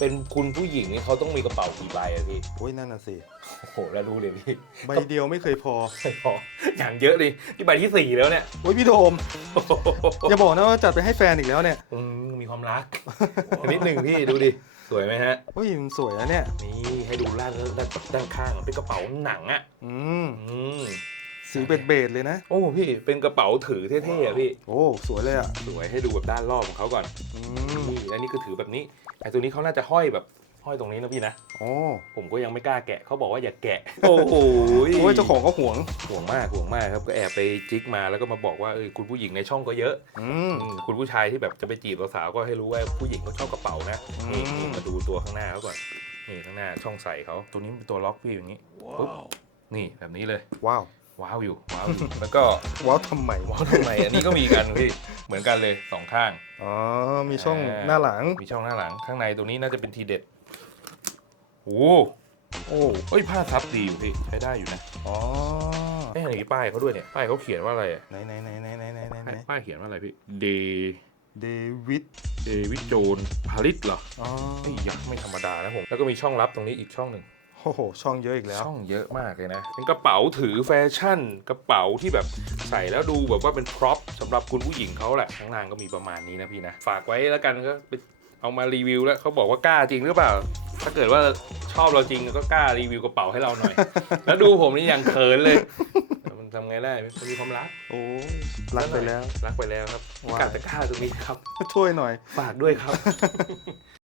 เป็นคุณผู้หญิงนี่เขาต้องมีกระเป๋ากี่ใบอะพี่ โอ้ยนั่นน่ะสิโอ้โห แล้วรู้เลยพี่ใบเดียวไม่เคยพอไม่พออย่างเยอะเลยที่ใบที่สี่แล้วเนี่ยโอ้ยพี่โดมอย่าบอกนะว่าจัดไปให้แฟนอีกแล้วเนี่ยอืมมีความรักนิดหนึ่งพี่ดูดิ สวยไหมฮะ โอ้ยมันสวยนะเนี่ย นี่ให้ดูด้านด้านด้านข้างเป็นกระเป๋าหนังอะ อืม อืม สีเบดเบดๆเลยนะ โอ้พี่เป็นกระเป๋าถือเท่ๆอะพี่โอ้สวยเลยอะสวยให้ดูแบบด้านรอบของเขาก่อนอืมนี่แล้วนี่คือถือแบบนี้ไอ้ตัวนี้เขาน่าจะห้อยแบบห้อยตรงนี้นะพี่นะ โอ้ผมก็ยังไม่กล้าแกะเขาบอกว่าอย่าแกะ โอ้โหโอ้ยเจ้าของก็ห่วงห่วงมากห่วงมากครับก็แอบไปจิกมาแล้วก็มาบอกว่าเออคุณผู้หญิงในช่องก็เยอะอืม อืมคุณผู้ชายที่แบบจะไปจีบสาวๆก็ให้รู้ว่าผู้หญิงก็ชอบกระเป๋านะอืมนี่นี่มาดูตัวข้างหน้าเขาก่อนนี่ข้างหน้าช่องใส่เขาตัวนี้เป็นตัวล็อกพี่อย่างนี้ปุ๊บนี่แบบนี้เลย ว้าว ว้าวอยู่ว้าวแล้วก็ว้าวทำไมว้าวทำไมอันนี้ก็มีกันพี่เหมือนกันเลยสองข้างอ๋อมีช่องหน้าหลังมีช่องหน้าหลังข้างในตรงนี้น่าจะเป็นทีเด็ดโอ้โอ้ยผ้าซับดีอยู่พี่ใช้ได้อยู่นะอ๋อไอ้เห็างนี้ป้ายเขาด้วยเนี่ยป้ายเขาเขียนว่าอะไรไหนไหนไหนไหนไหนไหนไหนป้ายเขียนว่าอะไรพี่เดเดวิดเดวิดโจนพาริสเหรออ๋อนี่ยักไม่ธรรมดานะผมแล้วก็มีช่องลับตรงนี้อีกช่องหนึ่ง โอ้โห ช่องเยอะอีกแล้ว ช่องเยอะมากเลยนะ เป็นกระเป๋าถือแฟชั่น กระเป๋าที่แบบใส่แล้วดูแบบว่าเป็นพร็อพสำหรับคุณผู้หญิงเขาแหละข้างล่างก็มีประมาณนี้นะพี่นะ ฝากไว้แล้วกันก็ไปเอามารีวิวแล้วเขาบอกว่ากล้าจริงหรือเปล่า ถ้าเกิดว่าชอบเราจริงก็กล้ารีวิวกระเป๋าให้เราหน่อย แล้วดูผมนี่ยังเขินเลย มันทำไงได้มันมีความรักโอ้ยรักไปแล้ว รักไปแล้วครับว้าวกาตะกร้าตรงนี้ครับ ช่วยหน่อย ฝากด้วยครับ